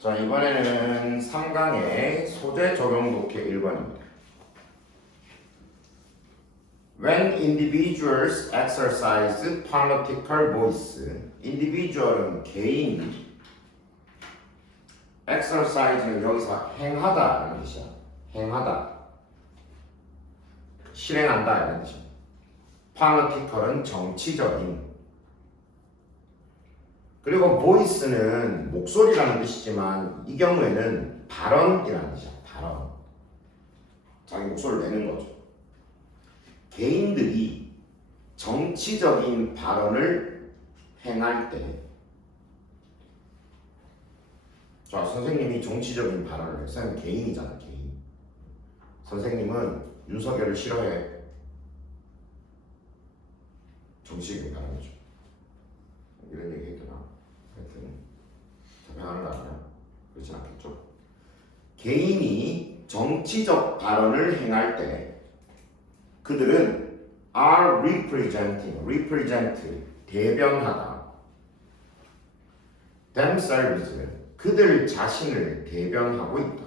자, 이번에는 3강의 소재 적용 독해 1번입니다. When individuals exercise political voice, individual은 개인, exercise는 여기서 행하다라는 뜻이야. 행하다, 실행한다 이런 뜻이야. political은 정치적인, 그리고 voice는 목소리라는 뜻이지만 이 경우에는 발언이라는 뜻이야. 발언, 자기 목소리를 내는 거죠. 개인들이 정치적인 발언을 행할 때, 자, 선생님이 정치적인 발언을 해. 선생님 개인이잖아, 개인. 선생님은 윤석열을 싫어해. 정치적인 발언이죠. 이런 얘기 했구나. 하여튼 답변하는 거 아니야? 그렇진 않겠죠. 개인이 정치적 발언을 행할 때 그들은 are represent, 대변하다. themselves, 그들 자신을 대변하고 있다.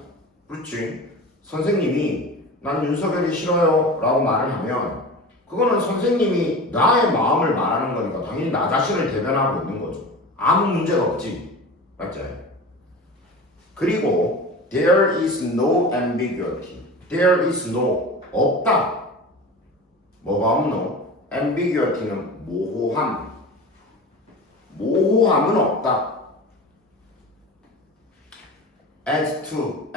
그렇지? 선생님이 난 윤석열이 싫어요 라고 말을 하면 그거는 선생님이 나의 마음을 말하는 거니까 당연히 나 자신을 대변하고 있는 거죠. 아무 문제가 없지. 맞지? 그리고 there is no ambiguity. there is no, 없다. 뭐가 없노? ambiguity는 모호함. 모호함은 없다. as to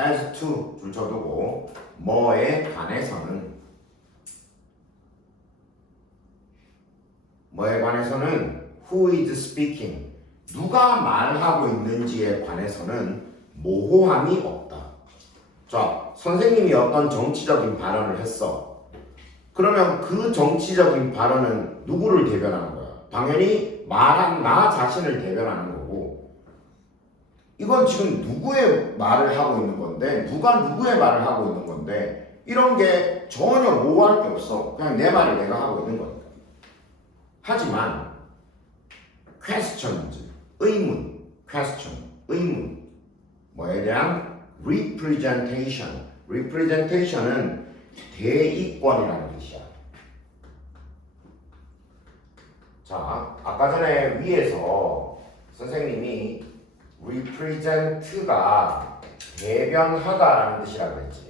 줄쳐두고 뭐에 관해서는, 뭐에 관해서는 who is speaking, 누가 말하고 있는지에 관해서는 모호함이 없다. 자, 선생님이 어떤 정치적인 발언을 했어. 그러면 그 정치적인 발언은 누구를 대변하는 거야? 당연히 말한 나 자신을 대변하는 거고, 이건 지금 누구의 말을 하고 있는 건데, 누가 누구의 말을 하고 있는 건데, 이런 게 전혀 모호할 게 없어. 그냥 내 말을 내가 하고 있는 거니까. 하지만 questions, 의문, question, 의문, 뭐에 대한 representation은 대의권이라는 뜻이야. 자, 아까 전에 위에서 선생님이 represent가 대변하다라는 뜻이라고 했지.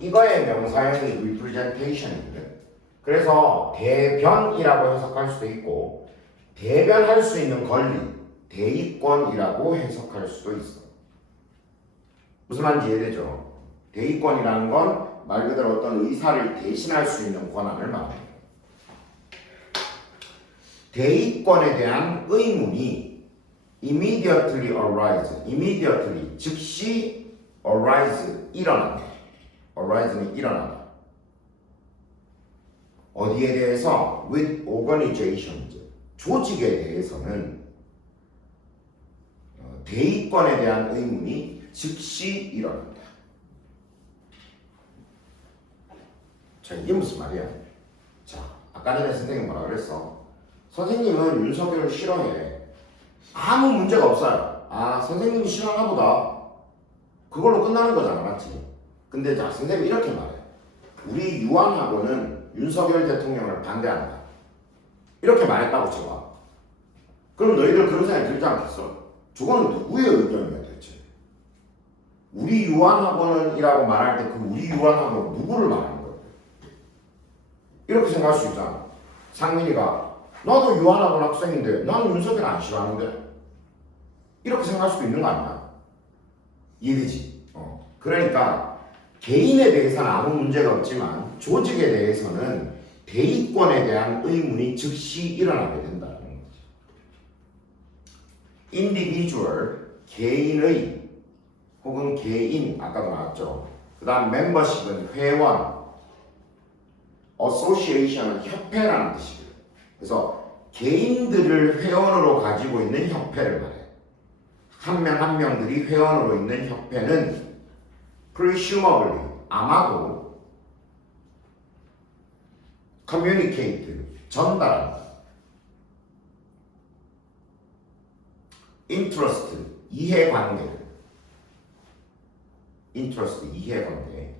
이거의 명사형이 representation이거든. 그래서 대변이라고 해석할 수도 있고 대변할 수 있는 권리, 대의권이라고 해석할 수도 있어. 무슨 말인지 이해되죠? 대의권이라는 건 말 그대로 어떤 의사를 대신할 수 있는 권한을 말해. 대의권에 대한 의문이 immediately arise, 즉시 arise, 일어난다. arise는 일어난다. 어디에 대해서? with organizations, 조직에 대해서는 대의권에 대한 의문이 즉시 일어난다. 자, 이게 무슨 말이야? 자, 아까 전에 선생님 뭐라 그랬어? 선생님은 윤석열을 싫어해. 아무 문제가 없어요. 아, 선생님이 싫어하나 보다. 그걸로 끝나는 거잖아, 맞지? 근데 자, 선생님이 이렇게 말해. 우리 유한하고는 윤석열 대통령을 반대한다. 이렇게 말했다고 쳐봐. 그럼 너희들 그런 생각이 들지 않겠어? 저거는 누구의 의견이야 대체? 우리 유한학원이라고 말할 때 그 우리 유한학원 누구를 말하는 거야? 이렇게 생각할 수 있잖아. 상민이가 나도 유한학원 학생인데 나는 윤석열 안 싫어하는데, 이렇게 생각할 수도 있는 거 아니야? 이해되지? 그러니까 개인에 대해서는 아무 문제가 없지만 조직에 대해서는 대의권에 대한 의문이 즉시 일어나게 된다는 거지. individual, 개인의 혹은 개인, 아까도 나왔죠. 그 다음 membership은 회원, association은 협회라는 뜻이에요. 그래서 개인들을 회원으로 가지고 있는 협회를 말해. 한 명 한 명들이 회원으로 있는 협회는 presumably, 아마도 communicate, 전달한다. interest, 이해관계. interest, 이해관계.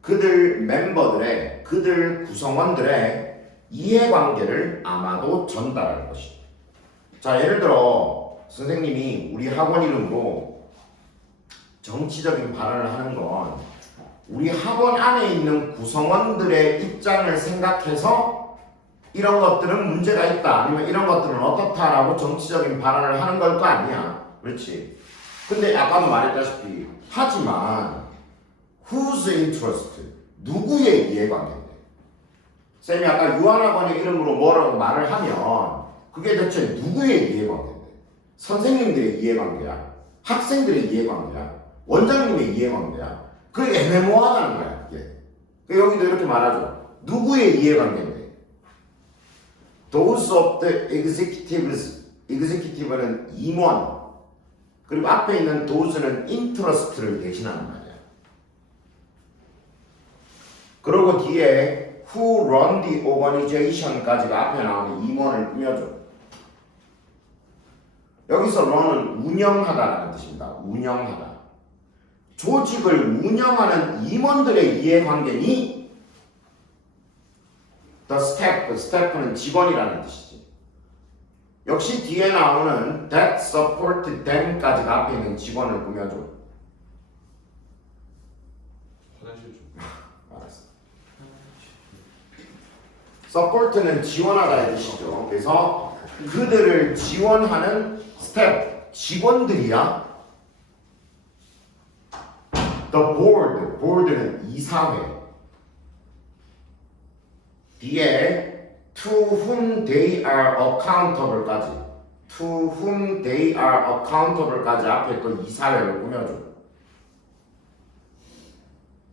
그들 멤버들의, 그들 구성원들의 이해관계를 아마도 전달할 것이다. 자, 예를 들어 선생님이 우리 학원 이름으로 정치적인 발언을 하는 건 우리 학원 안에 있는 구성원들의 입장을 생각해서 이런 것들은 문제가 있다, 아니면 이런 것들은 어떻다라고 정치적인 발언을 하는 걸 거 아니야. 그렇지? 근데 아까도 말했다시피 하지만 whose interest, 누구의 이해관계인데? 쌤이 아까 유한학원의 이름으로 뭐라고 말을 하면 그게 대체 누구의 이해관계인데? 선생님들의 이해관계야? 학생들의 이해관계야? 원장님의 이해관계야? 그게 애매모호하다는 거야. 이게. 여기도 이렇게 말하죠. 누구의 이해관계인데? Those of the executives, executive는 임원, 그리고 앞에 있는 those는 interest를 대신하는 말이야. 그리고 뒤에 who run the organization까지가 앞에 나오는 임원을 꾸며줘. 여기서 run은 운영하다라는 뜻입니다. 운영하다. 조직을 운영하는 임원들의 이해관계니 the staff, staff는 직원이라는 뜻이지. 역시 뒤에 나오는 that support them까지가 앞에 있는 직원을 꾸며줘. 화장실 좀. 알았어. support는 지원하다의 뜻이죠. 그래서 그들을 지원하는 스텝, 직원들이야. The board, board는 이사회. 뒤에 to whom they are accountable까지, to whom they are accountable까지 앞에 또 이사회를 꾸며줘.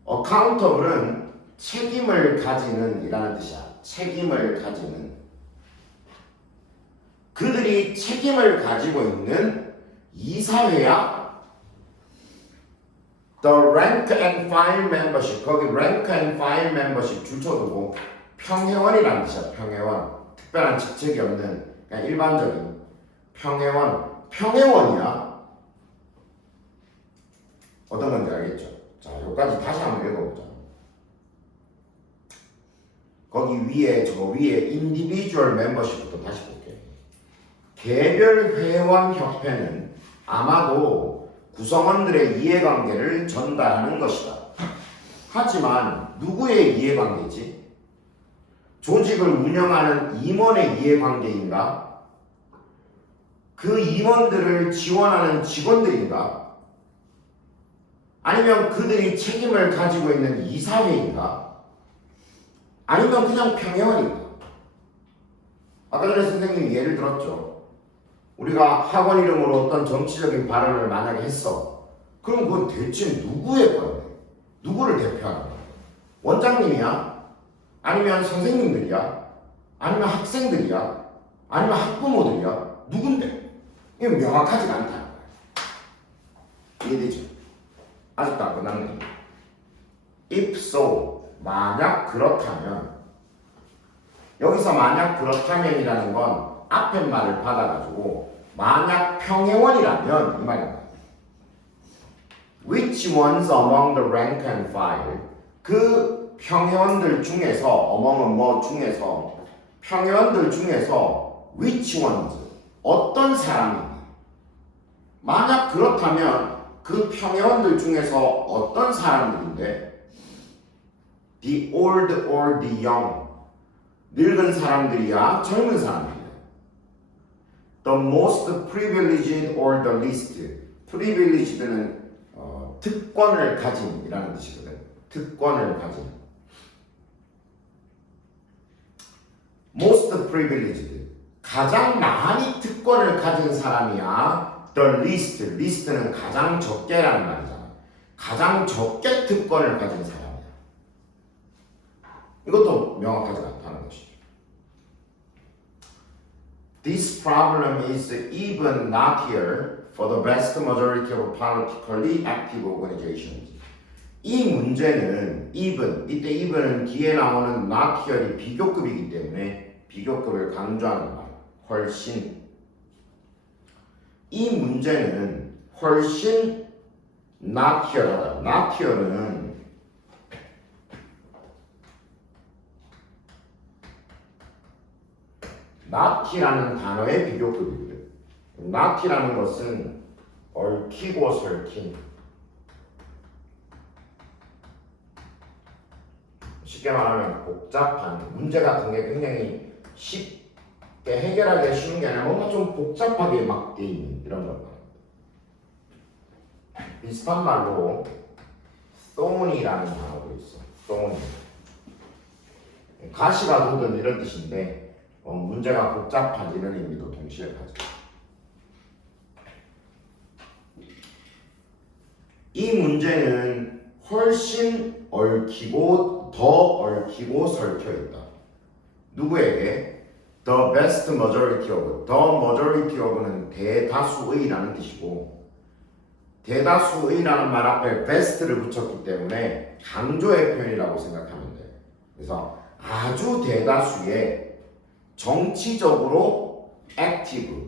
accountable은 책임을 가지는 이라는 뜻이야. 책임을 가지는. 그들이 책임을 가지고 있는 이사회야. The rank and file membership, 거기 rank and file membership 줄쳐두고 평회원이라는 뜻이야. 평회원. 특별한 직책이 없는 그냥 일반적인 평회원. 평회원이야. 어떤 건지 알겠죠? 자, 여기까지 다시 한번 읽어보자. 거기 위에, 저 위에 individual membership부터 다시 볼게. 개별 회원 협회는 아마도 구성원들의 이해관계를 전달하는 것이다. 하지만 누구의 이해관계지? 조직을 운영하는 임원의 이해관계인가? 그 임원들을 지원하는 직원들인가? 아니면 그들이 책임을 가지고 있는 이사회인가? 아니면 그냥 평회원인가? 아까 전에 선생님이 예를 들었죠. 우리가 학원 이름으로 어떤 정치적인 발언을 만약에 했어. 그럼 그건 대체 누구의 건데? 누구를 대표하는 거야? 원장님이야? 아니면 선생님들이야? 아니면 학생들이야? 아니면 학부모들이야? 누군데? 이게 명확하지가 않다는 거야. 이해되죠? 아직도 안 끝났네. If so, 만약 그렇다면, 여기서 만약 그렇다면이라는 건 앞에 말을 받아가지고 만약 평회원이라면 이 말입니다. Which ones among the rank and file? 그 평회원들 중에서, among은 뭐 중에서, 평회원들 중에서 which ones? 어떤 사람이? 만약 그렇다면 그 평회원들 중에서 어떤 사람들인데? The old or the young? 늙은 사람들이야? 젊은 사람들이야? The most privileged or the least? privileged는 특권을 가진이라는 뜻이거든. 특권을 가진. most privileged. 가장 많이 특권을 가진 사람이야. The least. least는 가장 적게라는 말이잖아. 가장 적게 특권을 가진 사람이야. 이것도 명확하지 않다는 것이죠. This problem is even knottier for the vast majority of politically active organizations. 이 문제는 even, 이때 even은 뒤에 나오는 not here이 비교급이기 때문에 비교급을 강조하는 말. 훨씬. 이 문제는 훨씬 not here하다. not here는 not이라는 단어의 비교급이거든. not이라는 것은 얽히고 설킨. 쉽게 말하면 복잡한 문제 같은 게 굉장히 쉽게 해결하기가 쉬운 게 아니라 뭔가 좀 복잡하게 막 돼 있는 이런 거. 비슷한 말로 thorny라는 단어도 있어. thorny. 가시가 돋은 이런 뜻인데 문제가 복잡한 이런 의미도 동시에 가져. 이 문제는 훨씬 얽히고 더 얽히고 설켜 있다. 누구에게? The vast majority of. The majority of는 대다수의라는 뜻이고 대다수의라는 말 앞에 vast를 붙였기 때문에 강조의 표현이라고 생각하면 돼. 그래서 아주 대다수의 정치적으로 active,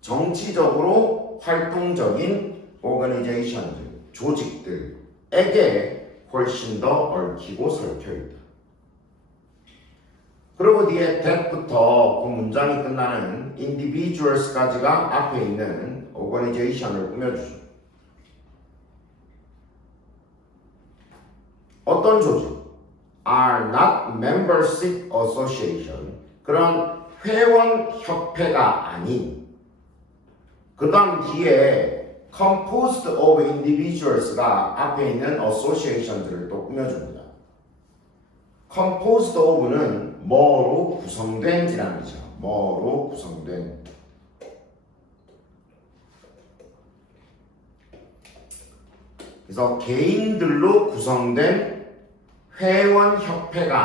정치적으로 활동적인 organizations, 조직들에게 훨씬 더 얽히고 설켜 있다. 그리고 뒤에 that부터 그 문장이 끝나는 individuals까지가 앞에 있는 organization을 꾸며주죠. 어떤 조직? are not membership association. 그런 회원 협회가 아닌. 그 다음 뒤에 composed of individuals가 앞에 있는 associations를 또 꾸며줍니다. composed of는 뭐로 구성된이라는 뜻이야. 뭐로 구성된. 그래서 개인들로 구성된 회원 협회가